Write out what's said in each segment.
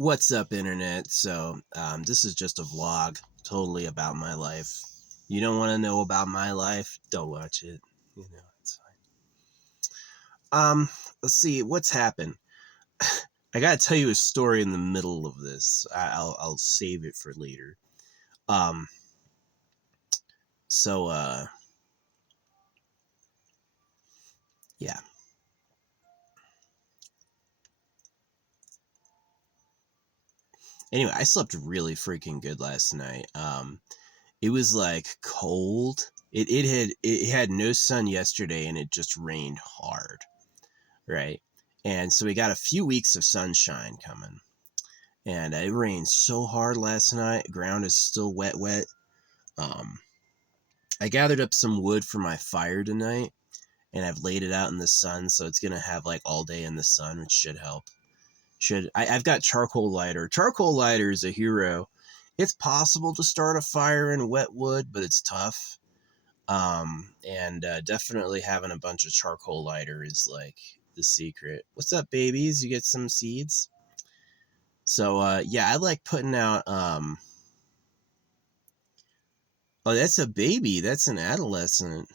What's up, internet? This is just a vlog totally about my life. You don't want to know about my life? Don't watch it. It's fine. Let's see what's happened. I gotta tell you a story in the middle of this. I'll save it for later. Um, so yeah. Anyway, I slept really freaking good last night. It was like cold. It had no sun yesterday, and it just rained hard. Right? And so we got a few weeks of sunshine coming. And it rained so hard last night. Ground is still wet. Um, I gathered up some wood for my fire tonight, and I've laid it out in the sun, so it's gonna have like all day in the sun, which should help. I've got charcoal lighter. Charcoal lighter is a hero. It's possible to start a fire in wet wood, but it's tough. And definitely having a bunch of charcoal lighter is like the secret. What's up, babies? You get some seeds? So yeah, I like putting out oh, that's a baby. That's an adolescent.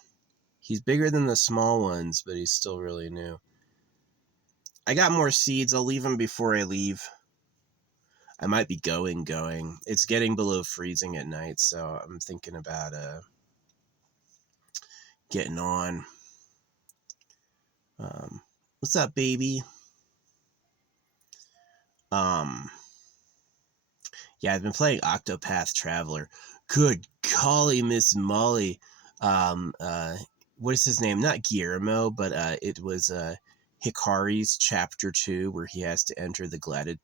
He's bigger than the small ones, but he's still really new. I got more seeds. I'll leave them before I leave. I might be going. It's getting below freezing at night, so I'm thinking about getting on. What's up, baby? Yeah, I've been playing Octopath Traveler. Good golly, Miss Molly. What is his name? Not Guillermo, but it was Hikari's Chapter 2, where he has to enter the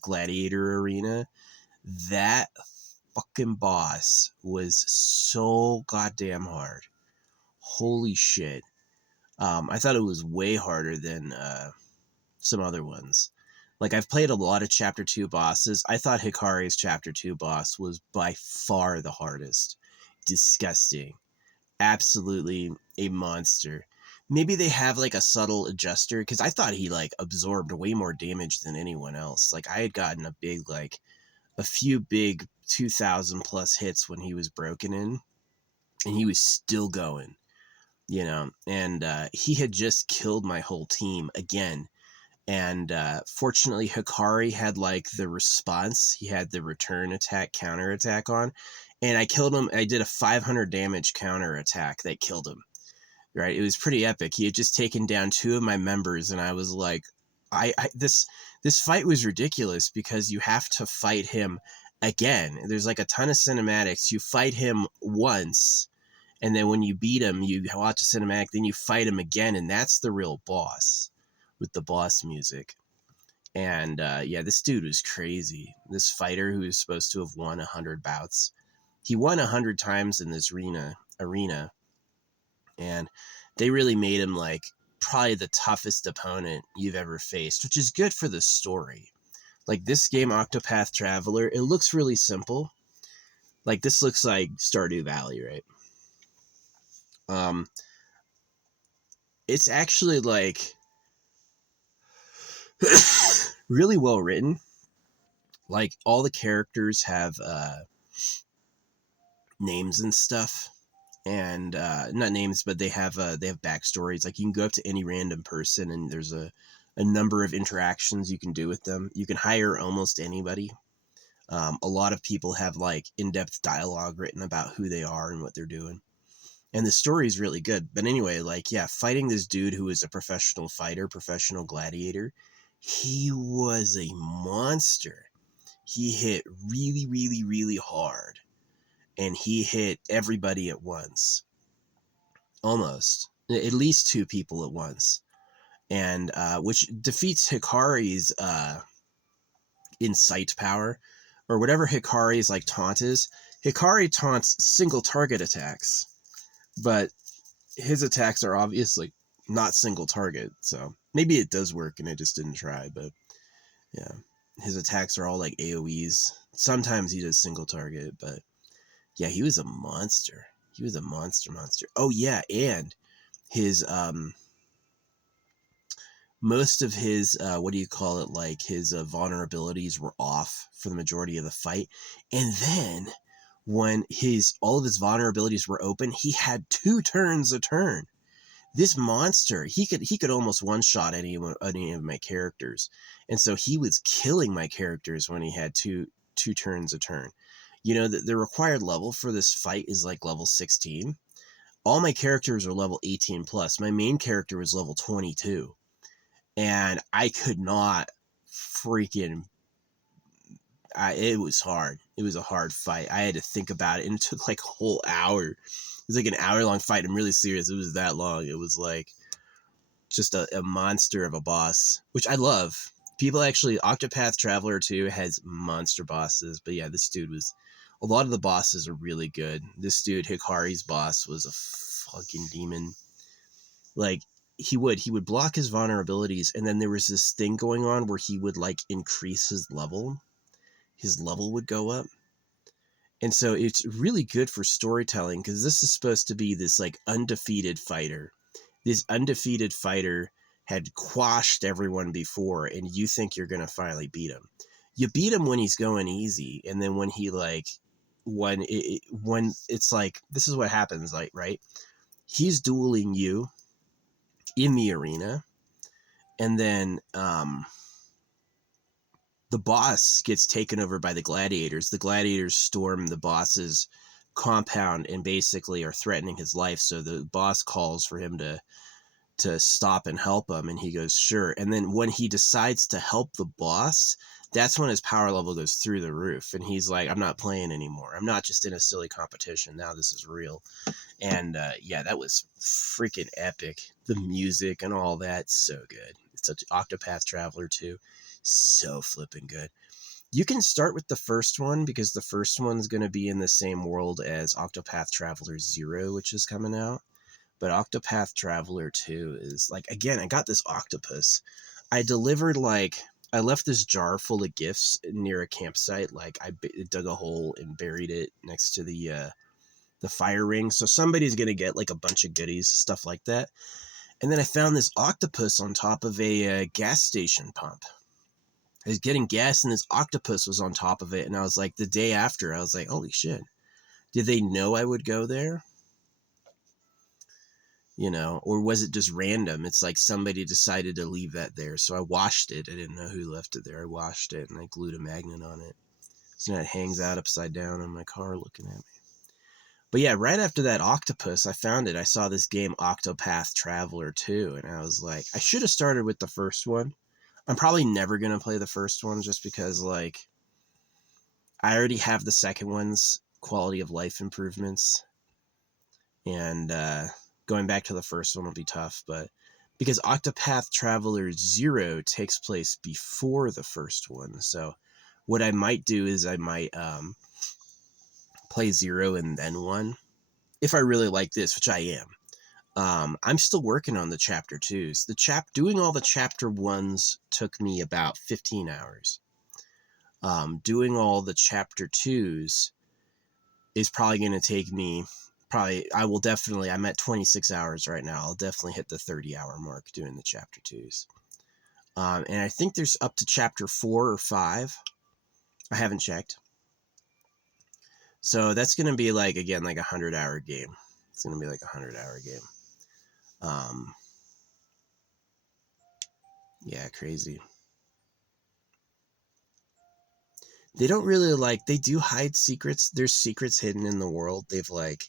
gladiator arena. That fucking boss was so goddamn hard. Holy shit. I thought it was way harder than some other ones. Like, I've played a lot of Chapter 2 bosses. I thought Hikari's Chapter 2 boss was by far the hardest. Disgusting. Absolutely a monster. Maybe they have, like, a subtle adjuster, because I thought he, like, absorbed way more damage than anyone else. Like, I had gotten a few big 2,000 plus hits when he was broken in, and he was still going, and he had just killed my whole team again. And fortunately, Hikari had like the response. He had the return attack, counter attack on, and I killed him. I did a 500 damage counter attack that killed him. Right, it was pretty epic. He had just taken down 2 of my members, and I was like, this fight was ridiculous because you have to fight him again. There's like a ton of cinematics. You fight him once, and then when you beat him, you watch a cinematic. Then you fight him again, and that's the real boss, with the boss music. And yeah, this dude was crazy. This fighter who was supposed to have won 100 bouts, he won 100 times in this arena, and they really made him like probably the toughest opponent you've ever faced, which is good for the story. Like, this game, Octopath Traveler, it looks really simple. Like, this looks like Stardew Valley, right? It's actually like really well written. Like, all the characters have names and stuff, and not names, but they have backstories. Like, you can go up to any random person, and there's a number of interactions you can do with them. You can hire almost anybody. A lot of people have like in-depth dialogue written about who they are and what they're doing, and the story is really good. But anyway, like, yeah, fighting this dude who is a professional fighter, professional gladiator, he was a monster. He hit really, really, really hard, and he hit everybody at once. Almost. At least 2 people at once. And which defeats Hikari's incite power, or whatever Hikari's like taunt is. Hikari taunts single target attacks, but his attacks are obviously not single target, so maybe it does work and I just didn't try. But yeah, his attacks are all like AoEs. Sometimes he does single target, but yeah, he was a monster. He was a monster. Oh yeah, and his most of his what do you call it, like his vulnerabilities were off for the majority of the fight. And then when his all of his vulnerabilities were open, he had 2 turns a turn. This monster, he could almost one shot any of my characters. And so he was killing my characters when he had two turns a turn. You know, the required level for this fight is like level 16. All my characters are level 18 plus. My main character was level 22, and I could not freaking. It was hard. It was a hard fight. I had to think about it, and it took like a whole hour. It was like an hour long fight. I'm really serious. It was that long. It was like just a monster of a boss, which I love. People actually, Octopath Traveler 2 has monster bosses, but yeah, this dude was. A lot of the bosses are really good. This dude, Hikari's boss, was a fucking demon. Like he would block his vulnerabilities, and then there was this thing going on where he would like increase his level would go up. And so it's really good for storytelling, because this is supposed to be this like undefeated fighter. This undefeated fighter had quashed everyone before, and you think you're going to finally beat him. You beat him when he's going easy, and then when he like when it's like, this is what happens, like, right, he's dueling you in the arena, and then the boss gets taken over by the gladiators. The gladiators storm the boss's compound and basically are threatening his life. So the boss calls for him to stop and help him, and he goes, sure. And then when he decides to help the boss, that's when his power level goes through the roof, and he's like, I'm not playing anymore. I'm not just in a silly competition. Now this is real. And yeah, that was freaking epic. The music and all that, so good. It's such Octopath Traveler 2, so flipping good. You can start with the first one, because the first one's going to be in the same world as Octopath Traveler 0, which is coming out. But Octopath Traveler 2 is like, again, I got this octopus. I delivered like, I left this jar full of gifts near a campsite. Like I dug a hole and buried it next to the fire ring. So somebody's going to get like a bunch of goodies, stuff like that. And then I found this octopus on top of a gas station pump. I was getting gas, and this octopus was on top of it. And I was like, the day after, I was like, holy shit. Did they know I would go there? You know, or was it just random? It's like somebody decided to leave that there. So I washed it. I didn't know who left it there. I washed it, and I glued a magnet on it. So now it hangs out upside down in my car looking at me. But yeah, right after that octopus, I found it. I saw this game Octopath Traveler 2, and I was like, I should have started with the first one. I'm probably never going to play the first one, just because, like, I already have the second one's quality of life improvements. And going back to the first one will be tough, but because Octopath Traveler 0 takes place before the first one. So what I might do is I might play 0 and then 1, if I really like this, which I am. I'm still working on the chapter 2s. Doing all the chapter 1s took me about 15 hours. Doing all the chapter 2s is probably going to take me I'm at 26 hours right now. I'll definitely hit the 30-hour mark doing the chapter 2s. And I think there's up to chapter 4 or 5. I haven't checked. So that's going to be like, again, like a 100-hour game. It's going to be like a 100-hour game. Yeah, crazy. They don't really they do hide secrets. There's secrets hidden in the world. They've like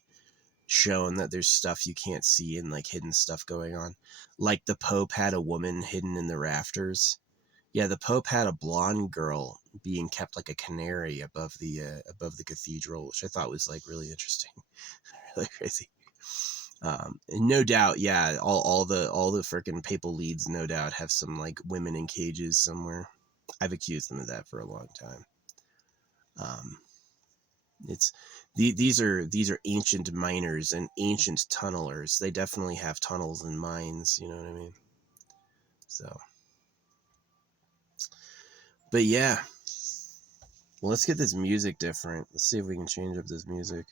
shown that there's stuff you can't see, and like hidden stuff going on. Like the Pope had a woman hidden in the rafters. Yeah, the Pope had a blonde girl being kept like a canary above the cathedral, which I thought was like really interesting, really crazy. And no doubt, yeah, all the freaking papal leads, no doubt, have some like women in cages somewhere. I've accused them of that for a long time. It's these are ancient miners and ancient tunnelers. They definitely have tunnels and mines. You know what I mean? So, but yeah. Well, let's get this music different. Let's see if we can change up this music.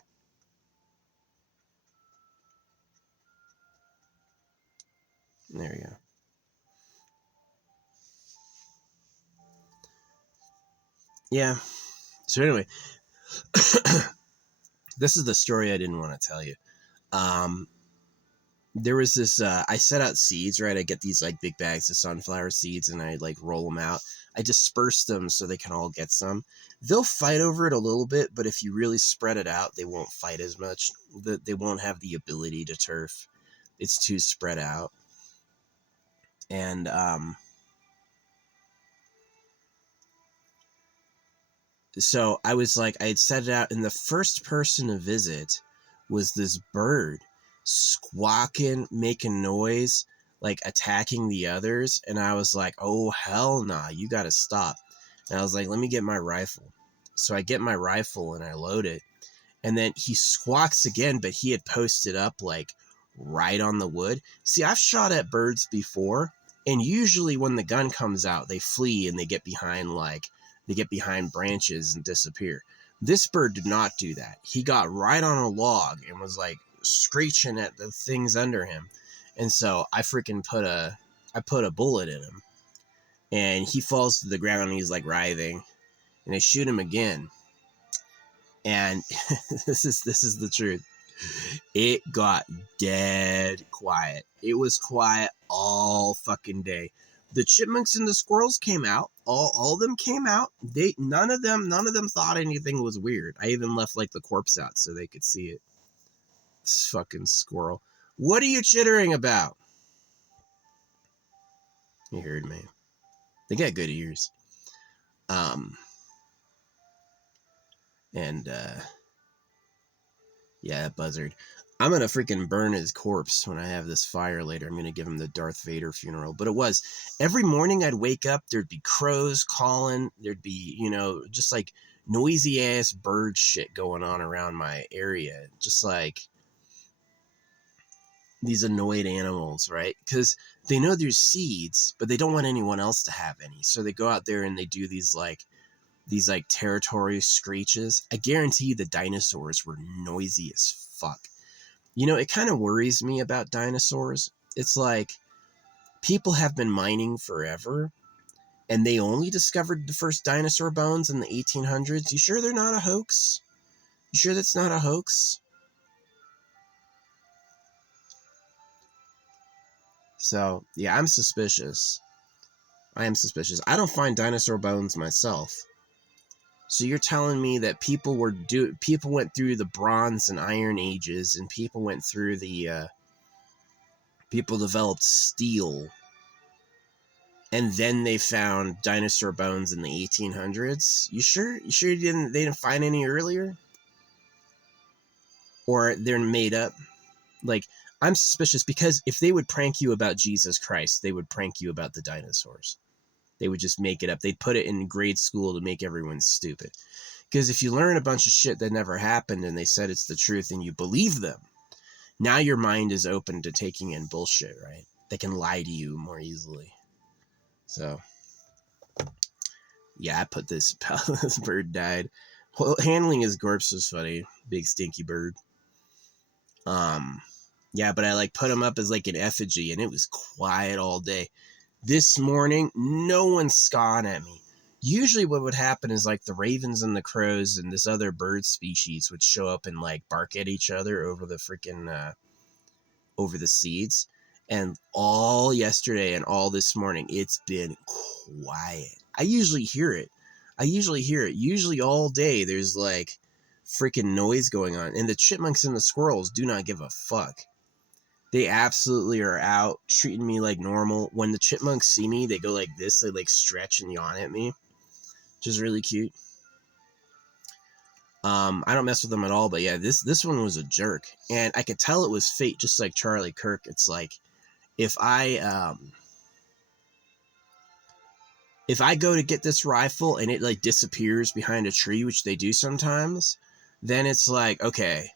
There we go. Yeah. So anyway, this is the story I didn't want to tell you. Um, there was this, I set out seeds, right? I get these like big bags of sunflower seeds and I like roll them out. I disperse them so they can all get some. They'll fight over it a little bit, but if you really spread it out, they won't fight as much. They won't have the ability to turf. It's too spread out. And so I was like, I had set it out, and the first person to visit was this bird squawking, making noise, like attacking the others. And I was like, oh, hell nah, you got to stop. And I was like, let me get my rifle. So I get my rifle and I load it. And then he squawks again, but he had posted up like right on the wood. See, I've shot at birds before, and usually when the gun comes out, they flee and they get behind branches and disappear. This bird did not do that. He got right on a log and was like screeching at the things under him. And so I put a bullet in him, and he falls to the ground and he's like writhing, and I shoot him again. And this is the truth. It got dead quiet. It was quiet all fucking day. The chipmunks and the squirrels came out. All of them came out. None of them thought anything was weird. I even left like the corpse out so they could see it. This fucking squirrel. What are you chittering about? You heard me. They got good ears. And yeah, that buzzard. I'm gonna freaking burn his corpse when I have this fire later. I'm gonna give him the Darth Vader funeral. But it was every morning I'd wake up, there'd be crows calling, there'd be, just like noisy ass bird shit going on around my area. Just like these annoyed animals, right? Because they know there's seeds, but they don't want anyone else to have any. So they go out there and they do these territory screeches. I guarantee you the dinosaurs were noisy as fuck. It kind of worries me about dinosaurs. It's like people have been mining forever and they only discovered the first dinosaur bones in the 1800s. You sure they're not a hoax? You sure that's not a hoax? So, yeah, I'm suspicious. I am suspicious. I don't find dinosaur bones myself. So you're telling me that people went through the Bronze and Iron Ages, and people went through people developed steel, and then they found dinosaur bones in the 1800s? You sure? You sure they didn't find any earlier? Or they're made up? Like, I'm suspicious because if they would prank you about Jesus Christ, they would prank you about the dinosaurs. They would just make it up. They'd put it in grade school to make everyone stupid. Because if you learn a bunch of shit that never happened and they said it's the truth and you believe them, now your mind is open to taking in bullshit, right? They can lie to you more easily. So, yeah, I put this bird died. Well, handling his corpse was funny. Big stinky bird. Yeah, but I like put him up as like an effigy, and it was quiet all day. This morning, no one's gone at me. Usually what would happen is like the ravens and the crows and this other bird species would show up and like bark at each other over the freaking over the seeds. And all yesterday and all this morning, it's been quiet. I usually hear it. Usually all day there's like freaking noise going on. And the chipmunks and the squirrels do not give a fuck. They absolutely are out treating me like normal. When the chipmunks see me, they go like this. They like stretch and yawn at me, which is really cute. I don't mess with them at all, but yeah, this one was a jerk, and I could tell it was fate, just like Charlie Kirk. It's like if I go to get this rifle and it like disappears behind a tree, which they do sometimes, then it's like, okay,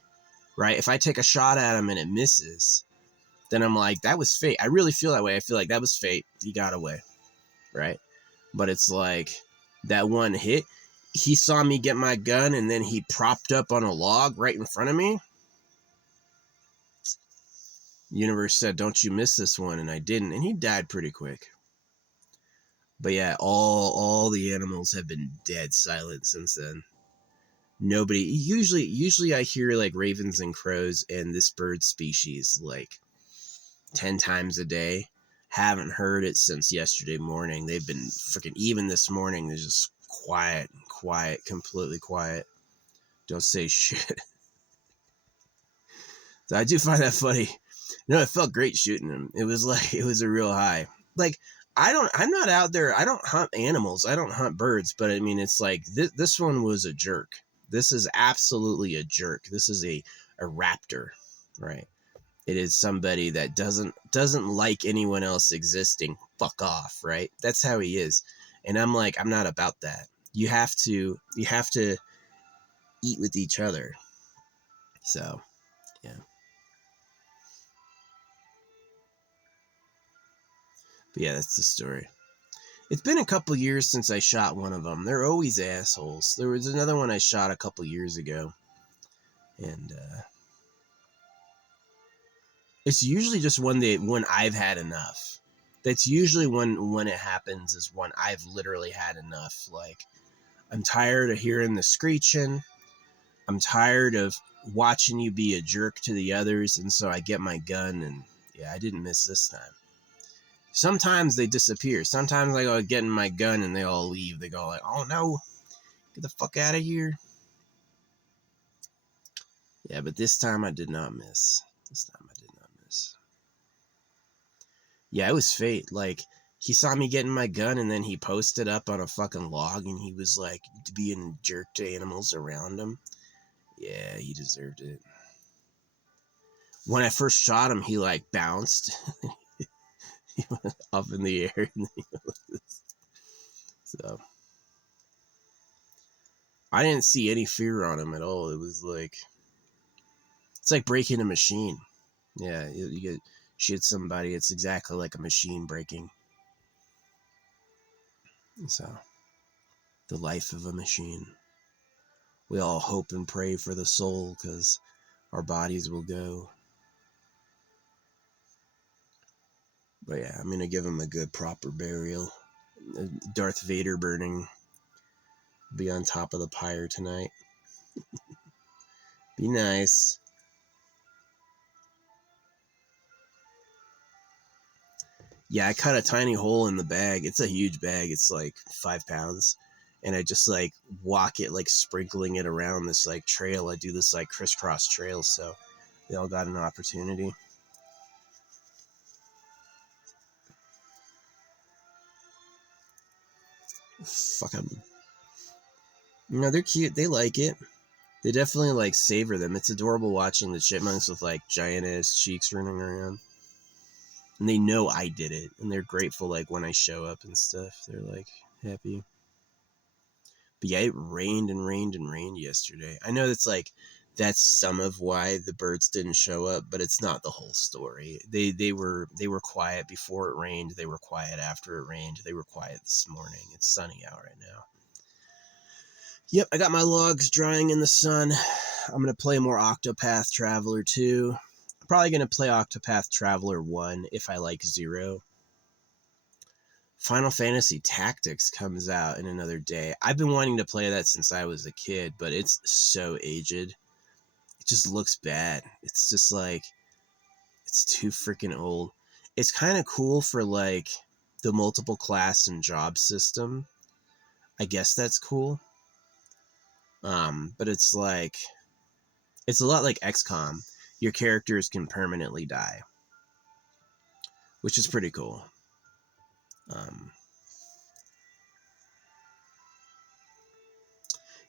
right? If I take a shot at him and it misses, then I'm like, that was fate. I really feel that way. I feel like that was fate. He got away, right? But it's like that one hit, he saw me get my gun and then he propped up on a log right in front of me. Universe said, don't you miss this one, and I didn't, and he died pretty quick. But yeah, all the animals have been dead silent since then. Nobody usually I hear like ravens and crows and this bird species like 10 times a day. Haven't heard it since yesterday morning. They've been freaking, even this morning, they're just quiet, completely quiet. Don't say shit. So I do find that funny. It felt great shooting him. It was like, it was a real high. Like, I'm not out there. I don't hunt animals. I don't hunt birds. But I mean, it's like, this one was a jerk. This is absolutely a jerk. This is a raptor, right? It is somebody that doesn't like anyone else existing. Fuck off, right? That's how he is. And I'm like, I'm not about that. You have to eat with each other. So, yeah. But yeah, that's the story. It's been a couple years since I shot one of them. They're always assholes. There was another one I shot a couple years ago. And it's usually just when I've had enough. That's usually when it happens, is when I've literally had enough. Like, I'm tired of hearing the screeching. I'm tired of watching you be a jerk to the others. And so I get my gun and yeah, I didn't miss this time. Sometimes they disappear. Sometimes I go getting my gun and they all leave. They go like, oh no, get the fuck out of here. Yeah, but this time I did not miss. Yeah, it was fate. Like, he saw me getting my gun and then he posted up on a fucking log and he was like being a jerk to animals around him. Yeah, he deserved it. When I first shot him, he like bounced. He went up in the air. And so I didn't see any fear on him at all. It was like, it's like breaking a machine. Yeah, you get shit somebody. It's exactly like a machine breaking. So, the life of a machine. We all hope and pray for the soul because our bodies will go. But yeah, I'm gonna give him a good proper burial. Darth Vader burning. Be on top of the pyre tonight. Be nice. Yeah, I cut a tiny hole in the bag. It's a huge bag. It's like 5 pounds. And I just like walk it, like sprinkling it around this like trail. I do this like crisscross trail. So they all got an opportunity. Fuck them. No, they're cute. They like it. They definitely like savor them. It's adorable watching the chipmunks with like giant ass cheeks running around. And they know I did it. And they're grateful like when I show up and stuff. They're like happy. But yeah, it rained and rained and rained yesterday. I know that's some of why the birds didn't show up, but it's not the whole story. They were quiet before it rained. They were quiet after it rained. They were quiet this morning. It's sunny out right now. Yep, I got my logs drying in the sun. I'm going to play more Octopath Traveler 2. I'm probably going to play Octopath Traveler 1 if I like 0. Final Fantasy Tactics comes out in another day. I've been wanting to play that since I was a kid, but it's so aged. It just looks bad. It's just like, it's too freaking old. It's kind of cool for like the multiple class and job system. I guess that's cool. But it's like, it's a lot like XCOM. Your characters can permanently die, which is pretty cool.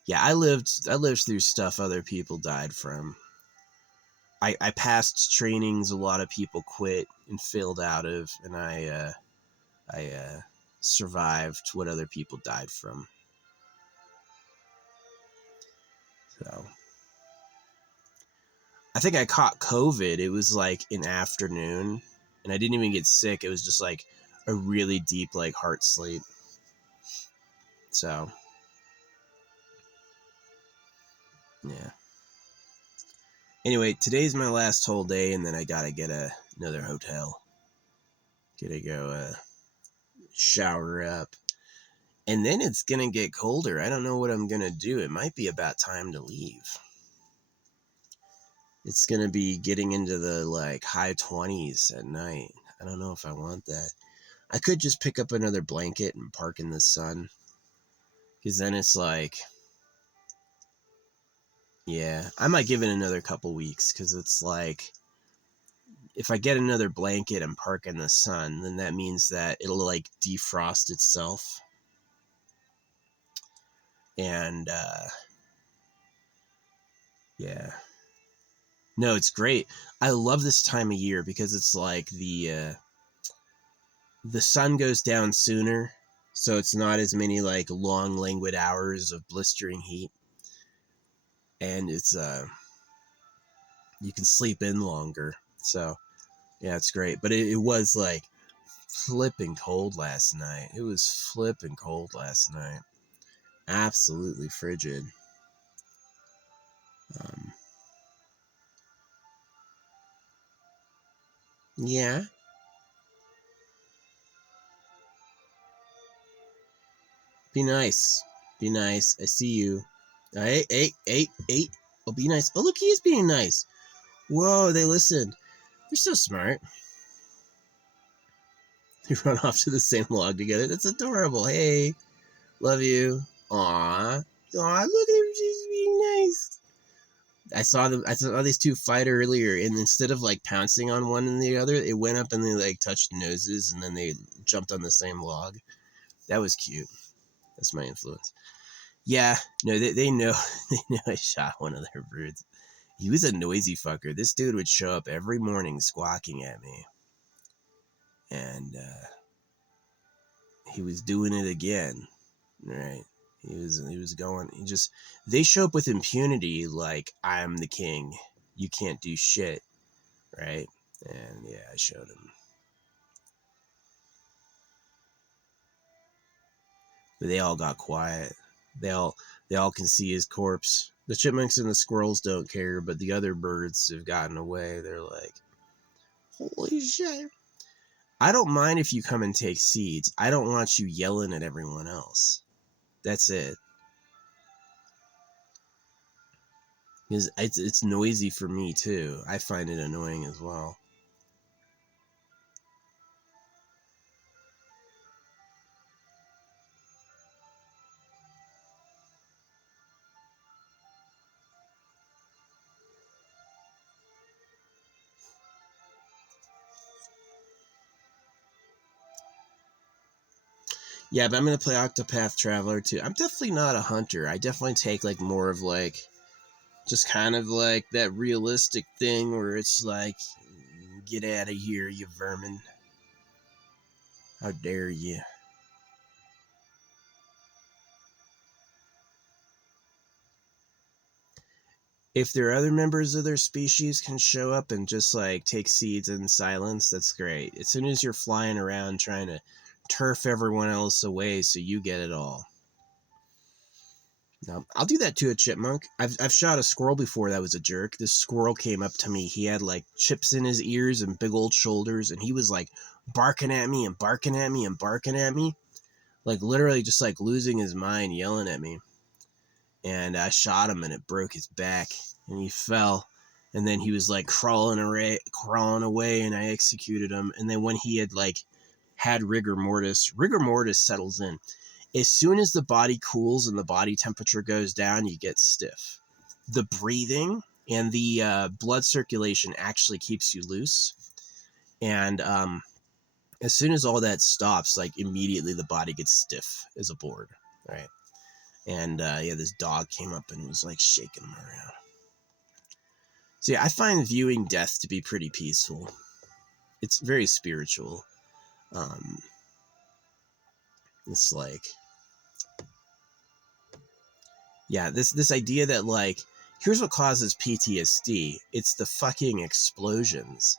Yeah, I lived through stuff other people died from. I passed trainings a lot of people quit and failed out of, and I survived what other people died from. So I think I caught COVID. It was like an afternoon, and I didn't even get sick. It was just like a really deep like heart sleep. So yeah. Anyway, today's my last whole day, and then I gotta get another hotel. Gotta go shower up, And then it's gonna get colder. I don't know what I'm gonna do. It might be about time to leave. It's gonna be getting into the like high 20s at night. I don't know if I want that. I could just pick up another blanket and park in the sun. Because then it's like, yeah, I might give it another couple weeks. Because it's like, if I get another blanket and park in the sun, then that means that it'll like defrost itself. And yeah. No, it's great. I love this time of year because it's like the sun goes down sooner, so it's not as many like long languid hours of blistering heat, and it's you can sleep in longer. So yeah, it's great. But it was like flipping cold last night. It was flipping cold last night. Absolutely frigid. Um, yeah, be nice. Be nice. I see you. Hey, hey, hey, hey. Oh, be nice. Oh, look, he is being nice. Whoa, they listened. They're so smart. They run off to the same log together. That's adorable. Hey, love you. Aw. Aw, look at them just being nice. I saw these two fight earlier, and instead of like pouncing on one and the other, it went up and they like touched noses, and then they jumped on the same log. That was cute. That's my influence. Yeah, no, they know they know I shot one of their broods. He was a noisy fucker. This dude would show up every morning squawking at me, and he was doing it again. Right? He was going. They show up with impunity, like I'm the king. You can't do shit, right? And yeah, I showed him. But they all got quiet. They all can see his corpse. The chipmunks and the squirrels don't care, but the other birds have gotten away. They're like, holy shit. I don't mind if you come and take seeds. I don't want you yelling at everyone else. That's it. Because it's noisy for me too. I find it annoying as well. Yeah, but I'm gonna play Octopath Traveler too. I'm definitely not a hunter. I definitely take like more of like just kind of like that realistic thing where it's like, get out of here, you vermin. How dare you? If there are other members of their species can show up and just like take seeds in silence, that's great. As soon as you're flying around trying to turf everyone else away so you get it all. No, I'll do that to a chipmunk. I've shot a squirrel before that was a jerk. This squirrel came up to me. He had like chips in his ears and big old shoulders, and he was like barking at me and barking at me and barking at me. Like literally just like losing his mind, yelling at me. And I shot him and it broke his back and he fell. And then he was like crawling away, and I executed him. And then when he had like had rigor mortis settles in. As soon as the body cools and the body temperature goes down, you get stiff. The breathing and the blood circulation actually keeps you loose. And as soon as all that stops, like immediately the body gets stiff as a board, right? And yeah, this dog came up and was like shaking him around. So yeah, I find viewing death to be pretty peaceful. It's very spiritual. Um, it's like, yeah, this idea that like, here's what causes PTSD. It's the fucking explosions.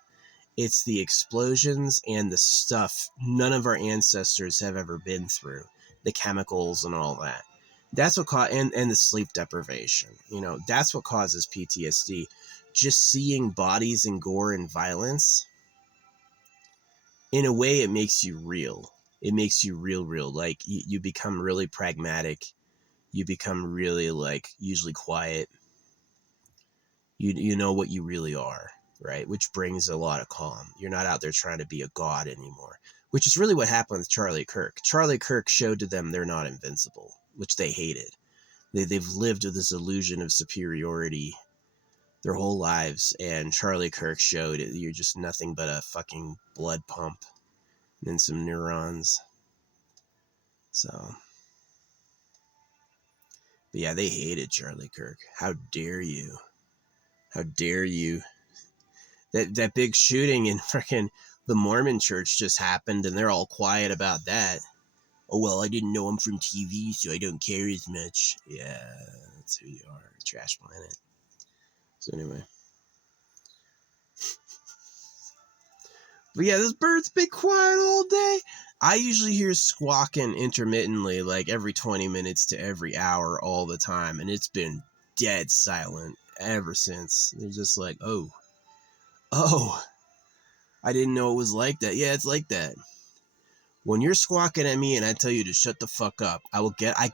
It's the explosions and the stuff none of our ancestors have ever been through. The chemicals and all that. That's what and the sleep deprivation. You know, that's what causes PTSD. Just seeing bodies and gore and violence, in a way, it makes you real. It makes you real. Like, you become really pragmatic. You become really, like, usually quiet. You know what you really are, right? Which brings a lot of calm. You're not out there trying to be a god anymore, which is really what happened with Charlie Kirk. Charlie Kirk showed to them they're not invincible, which they hated. They've lived with this illusion of superiority their whole lives, and Charlie Kirk showed it. You're just nothing but a fucking blood pump and some neurons. So, but yeah, they hated Charlie Kirk. How dare you? How dare you? That big shooting in freaking the Mormon church just happened, and they're all quiet about that. Oh, well, I didn't know him from TV, so I don't care as much. Yeah, that's who you are, Trash Planet. So anyway. But yeah, this bird's been quiet all day. I usually hear squawking intermittently, like every 20 minutes to every hour all the time, and it's been dead silent ever since. They're just like, oh, I didn't know it was like that. Yeah, it's like that. When you're squawking at me and I tell you to shut the fuck up, I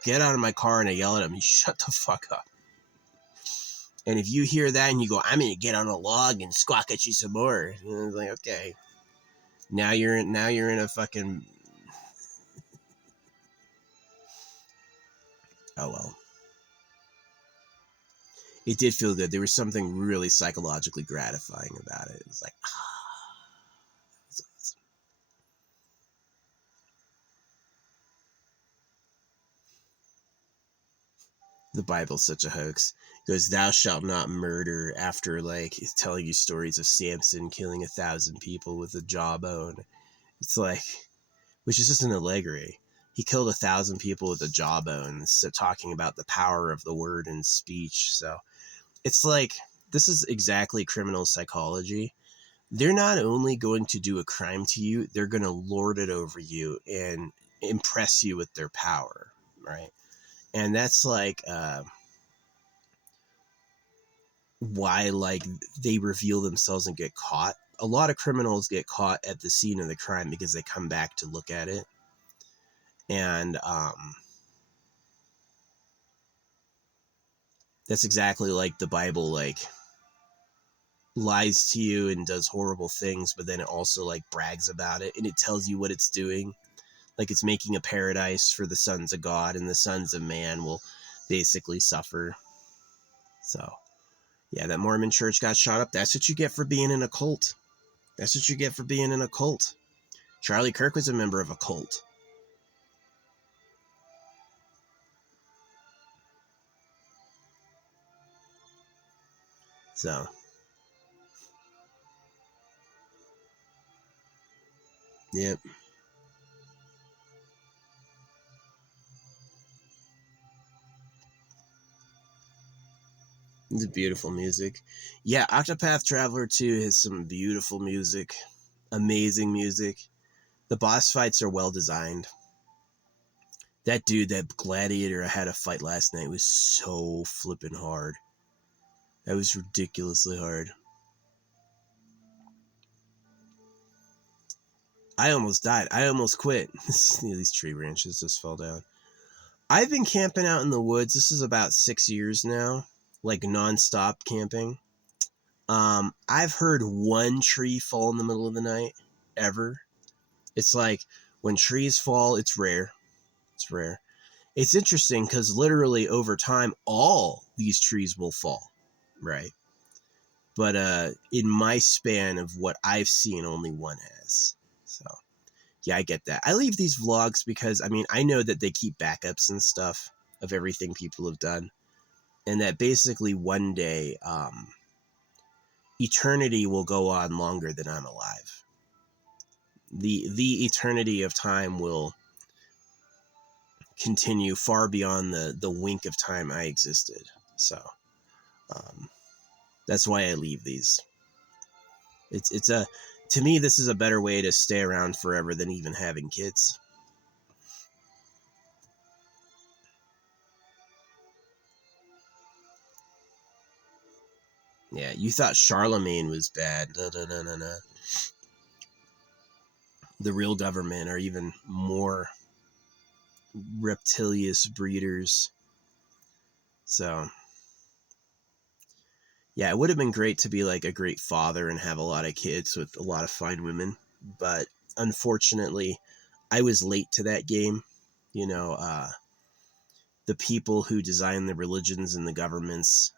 get out of my car and I yell at him, you shut the fuck up. And if you hear that and you go, I'm gonna get on a log and squawk at you some more, and it's like, okay. Now you're in a fucking. Oh well. It did feel good. There was something really psychologically gratifying about it. It was like, that's awesome. The Bible's such a hoax. It goes, thou shalt not murder, after like telling you stories of Samson killing 1,000 people with a jawbone. It's like, which is just an allegory. He killed 1,000 people with a jawbone, so talking about the power of the word and speech. So it's like, this is exactly criminal psychology. They're not only going to do a crime to you, they're going to lord it over you and impress you with their power, right? And that's like why, like, they reveal themselves and get caught. A lot of criminals get caught at the scene of the crime because they come back to look at it. And that's exactly like the Bible, like, lies to you and does horrible things, but then it also like brags about it and it tells you what it's doing. Like, it's making a paradise for the sons of God, and the sons of man will basically suffer. So yeah, that Mormon church got shot up. That's what you get for being in a cult. That's what you get for being in a cult. Charlie Kirk was a member of a cult. So yep. It's beautiful music. Yeah, Octopath Traveler 2 has some beautiful music. Amazing music. The boss fights are well designed. That dude, that gladiator I had a fight last night was so flippin' hard. That was ridiculously hard. I almost died. I almost quit. These tree branches just fell down. I've been camping out in the woods. This is about 6 years now, like nonstop camping. I've heard one tree fall in the middle of the night ever. It's like when trees fall, it's rare. It's rare. It's interesting because literally over time, all these trees will fall, right? But in my span of what I've seen, only one has. So yeah, I get that. I leave these vlogs because, I mean, I know that they keep backups and stuff of everything people have done, and that basically one day eternity will go on longer than I'm alive. The eternity of time will continue far beyond the wink of time I existed. So um, that's why I leave these. It's a, to me, this is a better way to stay around forever than even having kids. Yeah, you thought Charlemagne was bad. No, no, no, no, no. the real government, or even more reptilious breeders. So yeah, it would have been great to be like a great father and have a lot of kids with a lot of fine women, but unfortunately I was late to that game. You know, the people who designed the religions and the governments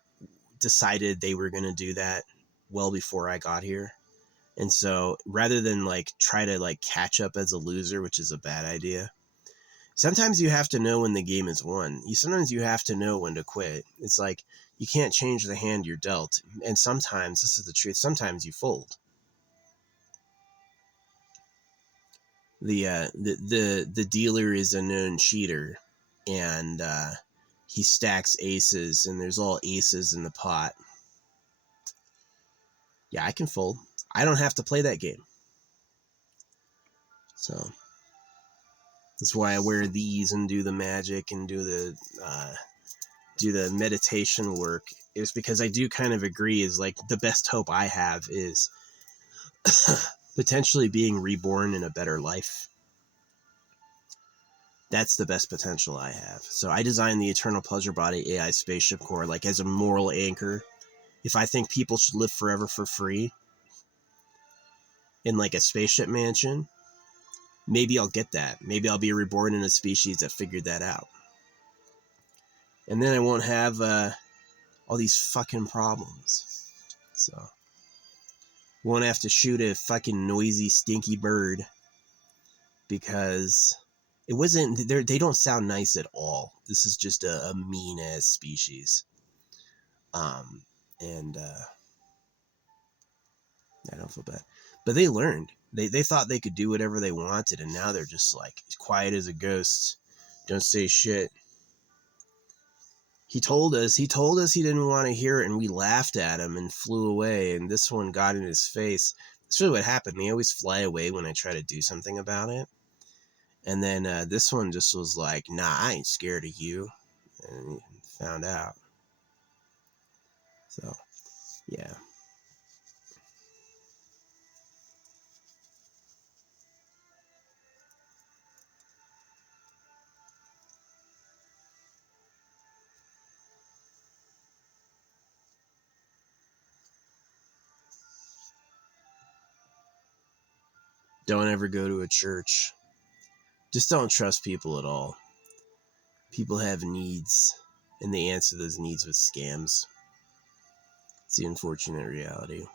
decided they were going to do that well before I got here. And so rather than like try to like catch up as a loser, which is a bad idea, sometimes you have to know when the game is won. Sometimes you have to know when to quit. It's like you can't change the hand you're dealt. And sometimes, this is the truth, sometimes you fold. The dealer is a known cheater, and he stacks aces, and there's all aces in the pot. Yeah, I can fold. I don't have to play that game. So that's why I wear these and do the magic and do the meditation work. Is because I do kind of agree is like the best hope I have is potentially being reborn in a better life. That's the best potential I have. So I designed the Eternal Pleasure Body AI Spaceship Core like as a moral anchor. If I think people should live forever for free in like a spaceship mansion, maybe I'll get that. Maybe I'll be reborn in a species that figured that out. And then I won't have all these fucking problems. So won't have to shoot a fucking noisy, stinky bird because it wasn't. They don't sound nice at all. This is just a mean ass species. And I don't feel bad, but they learned. They thought they could do whatever they wanted, and now they're just like quiet as a ghost. Don't say shit. He told us he didn't want to hear it, and we laughed at him and flew away, and this one got in his face. That's really what happened. They always fly away when I try to do something about it. And then this one just was like, nah, I ain't scared of you. And he found out. So, yeah. Don't ever go to a church. Just don't trust people at all. People have needs, and they answer those needs with scams. It's the unfortunate reality.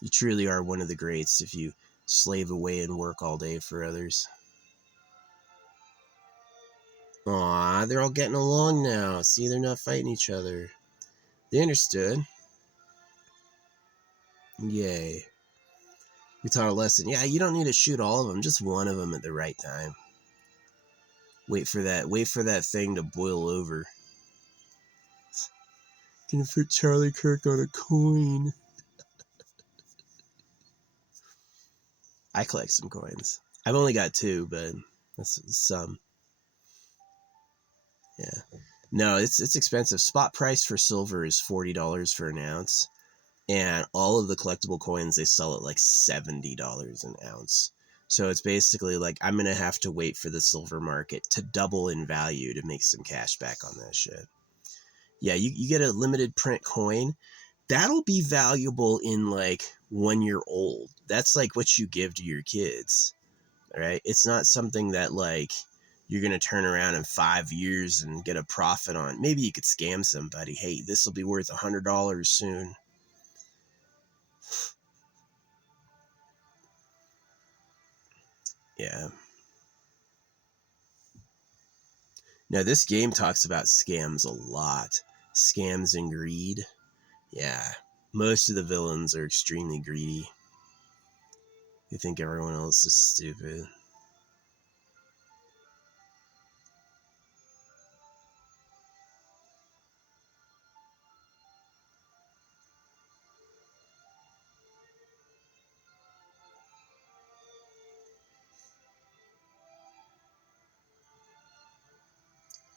You truly are one of the greats if you slave away and work all day for others. Aw, they're all getting along now. See, they're not fighting each other. They understood. Yay. We taught a lesson. Yeah, you don't need to shoot all of them, just one of them at the right time. Wait for that thing to boil over. Gonna put Charlie Kirk on a coin. I collect some coins. I've only got 2, but that's some. Yeah. No, it's expensive. Spot price for silver is $40 for an ounce. And all of the collectible coins, they sell at like $70 an ounce. So it's basically like I'm going to have to wait for the silver market to double in value to make some cash back on that shit. Yeah, you get a limited print coin. That'll be valuable in like when you're old. That's like what you give to your kids. All right. It's not something that like you're going to turn around in 5 years and get a profit on. Maybe you could scam somebody. Hey, this will be worth $100 soon. Yeah. Now, this game talks about scams a lot. Scams and greed. Yeah. Most of the villains are extremely greedy. They think everyone else is stupid.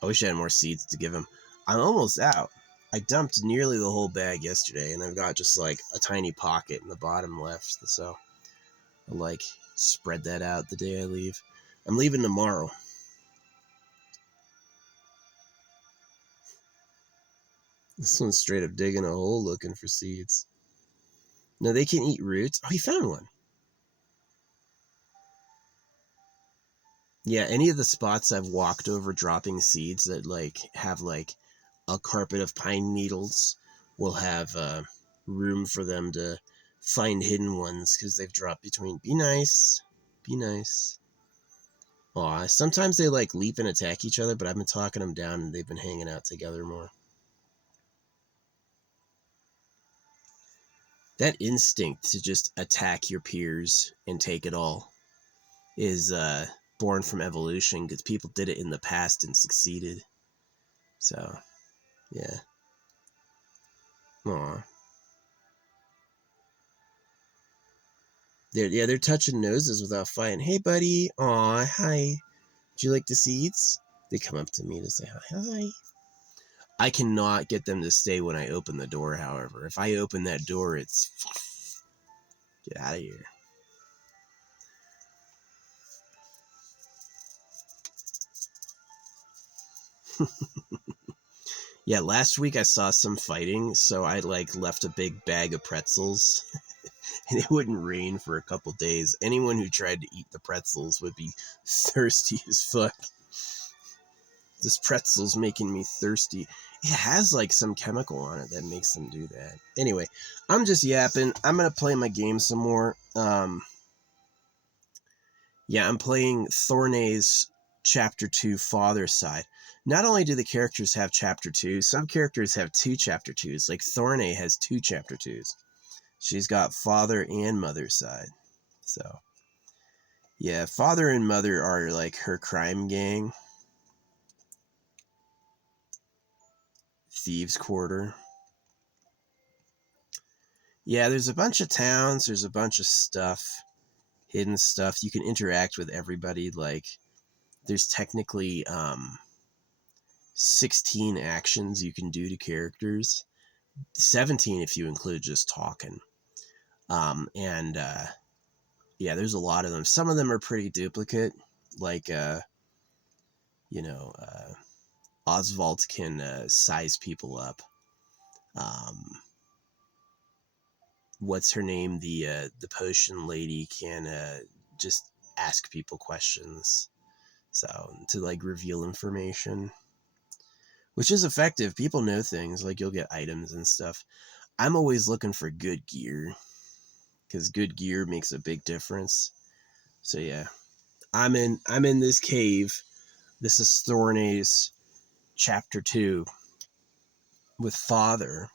I wish I had more seeds to give him. I'm almost out. I dumped nearly the whole bag yesterday, and I've got just like a tiny pocket in the bottom left. So I'll like spread that out the day I leave. I'm leaving tomorrow. This one's straight up digging a hole looking for seeds. No, they can eat roots. Oh, he found one. Yeah, any of the spots I've walked over dropping seeds that like have like a carpet of pine needles will have room for them to find hidden ones because they've dropped between. Be nice. Be nice. Aw, sometimes they like leap and attack each other, but I've been talking them down and they've been hanging out together more. That instinct to just attack your peers and take it all is born from evolution because people did it in the past and succeeded. So, yeah. Aw. They're touching noses without fighting. Hey, buddy. Aw, hi. Do you like the seeds? They come up to me to say hi. Hi. I cannot get them to stay when I open the door, however. If I open that door, it's... Get out of here. Yeah, last week I saw some fighting, so I like left a big bag of pretzels, and it wouldn't rain for a couple days. Anyone who tried to eat the pretzels would be thirsty as fuck. This pretzel's making me thirsty. It has like some chemical on it that makes them do that. Anyway, I'm just yapping. I'm gonna play my game some more. Yeah, I'm playing Thornay's Chapter 2 Father Side. Not only do the characters have Chapter 2, some characters have 2 Chapter 2s. Like Thornay has 2 Chapter 2s. She's got Father and Mother side. So, yeah, Father and Mother are like her crime gang. Thieves' Quarter. Yeah, there's a bunch of towns. There's a bunch of stuff. Hidden stuff. You can interact with everybody. Like, there's technically 16 actions you can do to characters, 17 if you include just talking. And yeah, there's a lot of them. Some of them are pretty duplicate, like you know, Oswald can size people up. What's her name? The potion lady can just ask people questions, so to like reveal information, which is effective. People know things, like you'll get items and stuff. I'm always looking for good gear because good gear makes a big difference. So yeah, I'm in this cave. This is Thornay's Chapter 2 with Father,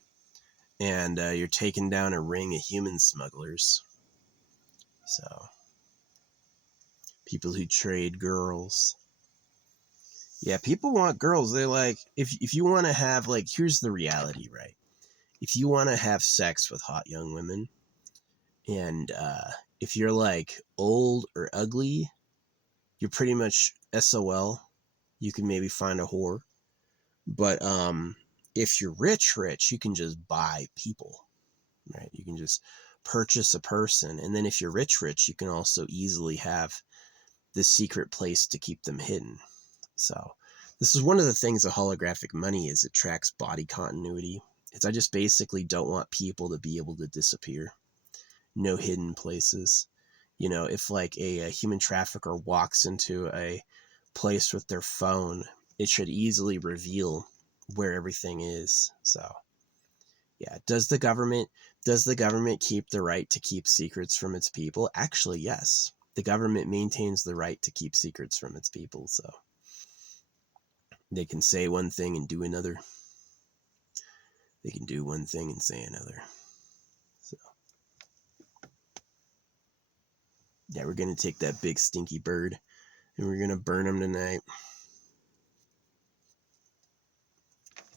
and you're taking down a ring of human smugglers. So people who trade girls. Yeah, people want girls. They like, if you want to have like, here's the reality, right? If you want to have sex with hot young women, and if you're like old or ugly, you're pretty much SOL. You can maybe find a whore. But if you're rich, you can just buy people, right? You can just purchase a person. And then if you're rich, you can also easily have the secret place to keep them hidden. So this is one of the things of holographic money is it tracks body continuity. It's I just basically don't want people to be able to disappear. No hidden places. You know, if like a human trafficker walks into a place with their phone, it should easily reveal where everything is. So yeah, does the government keep the right to keep secrets from its people? Actually, yes. The government maintains the right to keep secrets from its people, so they can say one thing and do another. They can do one thing and say another. So yeah, we're gonna take that big stinky bird and we're gonna burn him tonight.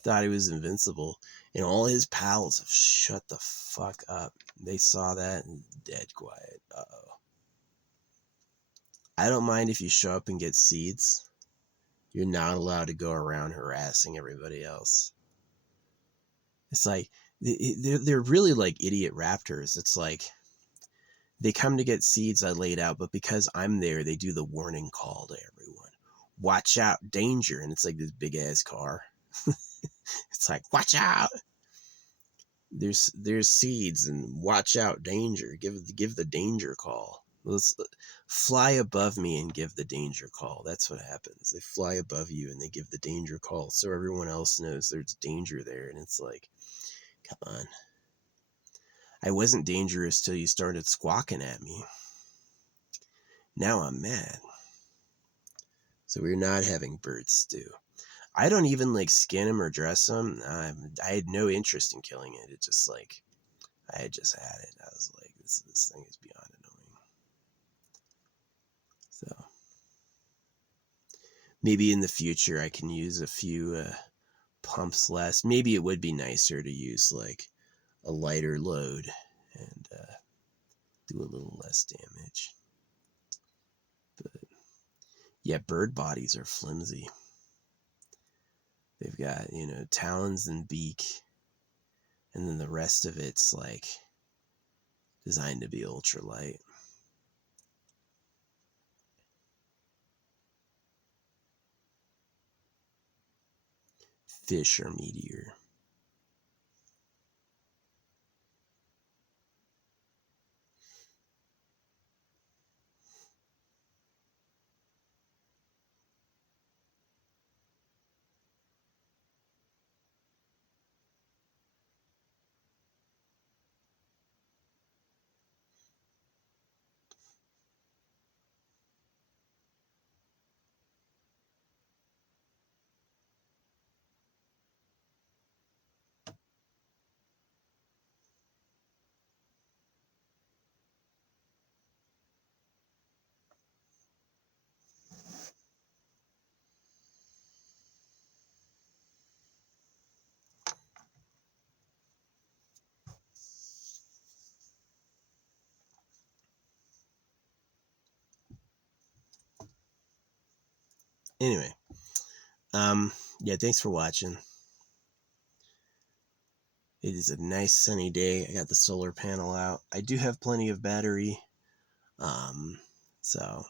Thought he was invincible, and all his pals have shut the fuck up. They saw that and dead quiet. Uh-oh. I don't mind if you show up and get seeds. You're not allowed to go around harassing everybody else. It's like they're really like idiot raptors. It's like They come to get seeds I laid out, but because I'm there, they do the warning call to everyone. Watch out, danger. And it's like this big ass car. It's like, watch out. There's seeds and watch out, danger. Give the danger call. Let's fly above me and give the danger call. That's what happens. They fly above you and they give the danger call so everyone else knows there's danger there. And it's like, come on. I wasn't dangerous till you started squawking at me. Now I'm mad. So we're not having bird stew. I don't even like skin them or dress them. I had no interest in killing it. It just like, I had just had it. I was like, this thing is beyond annoying. So maybe in the future I can use a few pumps less. Maybe it would be nicer to use like a lighter load and do a little less damage. But yeah, bird bodies are flimsy. They've got, talons and beak, and then the rest of it's like designed to be ultralight. Fish are meatier. Anyway, yeah, thanks for watching. It is a nice sunny day. I got the solar panel out. I do have plenty of battery. So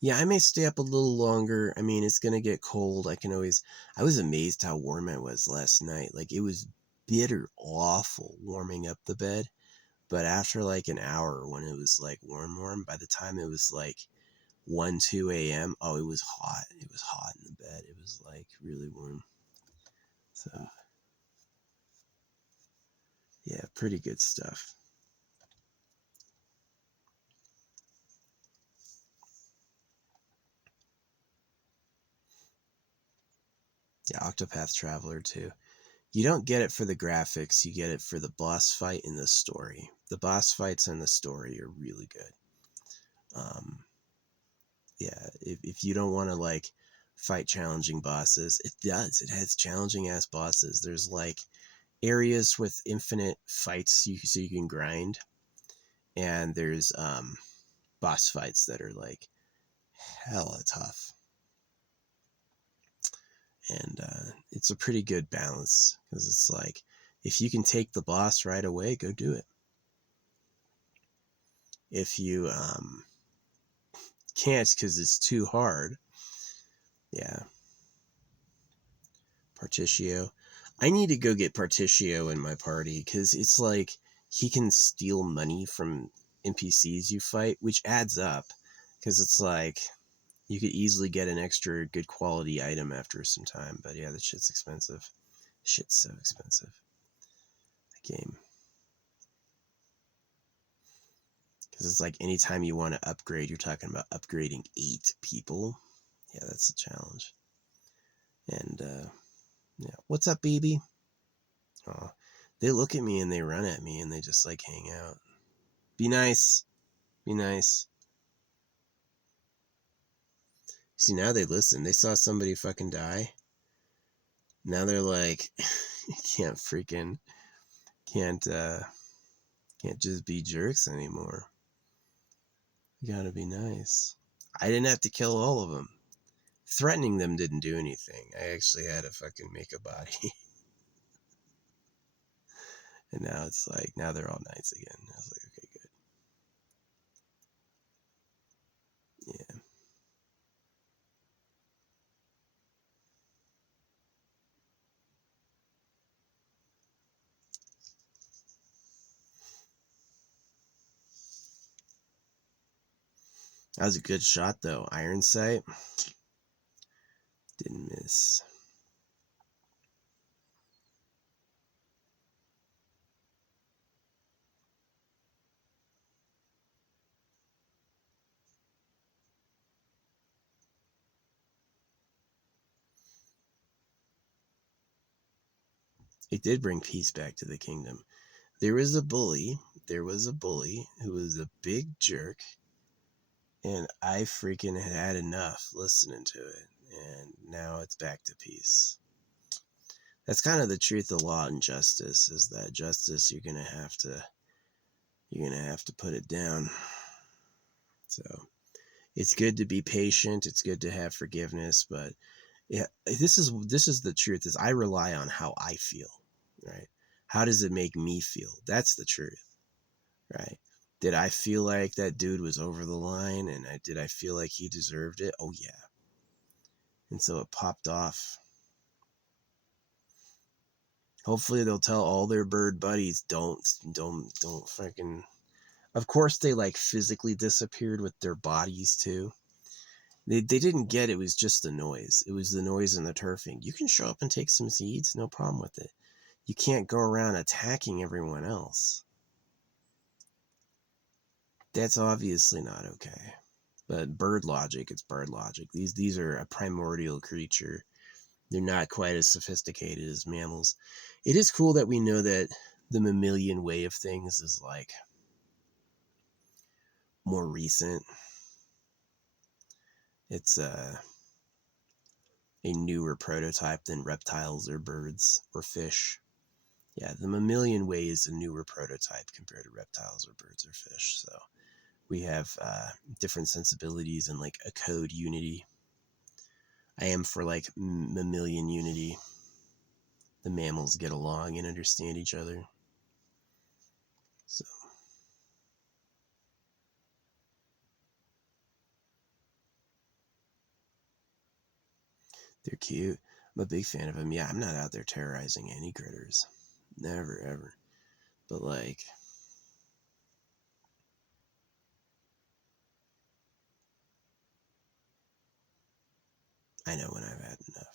yeah, I may stay up a little longer. I mean, it's gonna get cold. I was amazed how warm it was last night. Like, it was bitter awful warming up the bed. But after like an hour, when it was like warm, by the time it was like 1, 2 a.m., oh, it was hot. It was hot in the bed. It was like really warm. So yeah, pretty good stuff. Yeah, Octopath Traveler too. You don't get it for the graphics, you get it for the boss fight and the story. The boss fights and the story are really good. Yeah, if you don't want to like fight challenging bosses, it does. It has challenging ass bosses. There's like areas with infinite fights so you can grind, and there's boss fights that are like hella tough. And it's a pretty good balance because it's like, if you can take the boss right away, go do it. If you can't because it's too hard, yeah. Particio. I need to go get Particio in my party because it's like he can steal money from NPCs you fight, which adds up because it's like you could easily get an extra good quality item after some time. But yeah, that shit's expensive. Shit's so expensive. The game. Because it's like anytime you want to upgrade, you're talking about upgrading 8 people. Yeah, that's a challenge. And yeah, what's up, baby? Oh, they look at me and they run at me and they just like hang out. Be nice. Be nice. See, now they listen. They saw somebody fucking die. Now they're like, can't freaking, can't, can't just be jerks anymore. You gotta be nice. I didn't have to kill all of them. Threatening them didn't do anything. I actually had to fucking make a body. And now it's like, now they're all nice again. I was like, okay, good. That was a good shot, though. Iron sight. Didn't miss. It did bring peace back to the kingdom. There was a bully. There was a bully who was a big jerk, and I freaking had enough listening to it. And now it's back to peace. That's kind of the truth of law and justice, is that justice you're gonna have to put it down. So it's good to be patient, it's good to have forgiveness, but yeah, this is the truth, is I rely on how I feel, right? How does it make me feel? That's the truth, right? Did I feel like that dude was over the line, and did I feel like he deserved it? Oh yeah. And so it popped off. Hopefully they'll tell all their bird buddies, don't fucking. Of course they like physically disappeared with their bodies too. They didn't get it was just the noise. It was the noise and the turfing. You can show up and take some seeds, no problem with it. You can't go around attacking everyone else. That's obviously not okay. But bird logic, it's bird logic. These are a primordial creature. They're not quite as sophisticated as mammals. It is cool that we know that the mammalian way of things is like more recent. It's a newer prototype than reptiles or birds or fish. Yeah, the mammalian way is a newer prototype compared to reptiles or birds or fish. So we have different sensibilities and like a code unity. I am for like mammalian unity. The mammals get along and understand each other. So they're cute. I'm a big fan of them. Yeah, I'm not out there terrorizing any critters. Never, ever. But like, I know when I've had enough.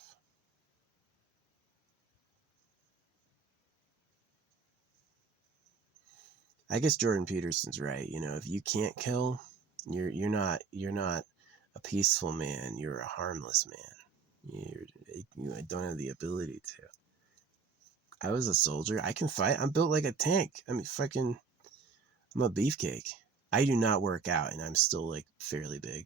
I guess Jordan Peterson's right. You know, if you can't kill, you're not a peaceful man. You're a harmless man. You don't have the ability to. I was a soldier. I can fight. I'm built like a tank. I mean, fucking, I'm a beefcake. I do not work out, and I'm still like fairly big.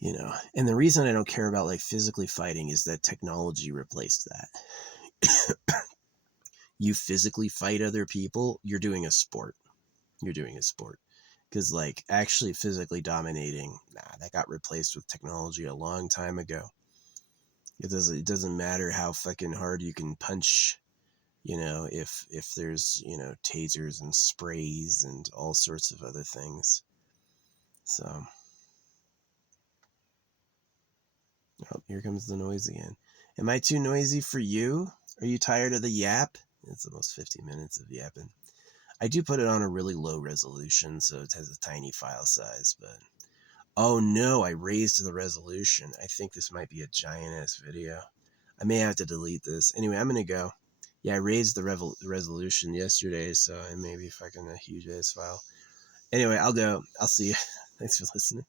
You know, and the reason I don't care about like physically fighting is that technology replaced that. You physically fight other people, you're doing a sport. You're doing a sport. Because like actually physically dominating, nah, that got replaced with technology a long time ago. It doesn't matter how fucking hard you can punch, if there's, tasers and sprays and all sorts of other things. So, oh, here comes the noise again. Am I too noisy for you? Are you tired of the yap? It's almost 50 minutes of yapping. I do put it on a really low resolution, so it has a tiny file size, but oh no, I raised the resolution. I think this might be a giant ass video. I may have to delete this. Anyway, I'm gonna go. Yeah, I raised the resolution yesterday, so it may be fucking a huge ass file. Anyway, I'll go. I'll see you. Thanks for listening.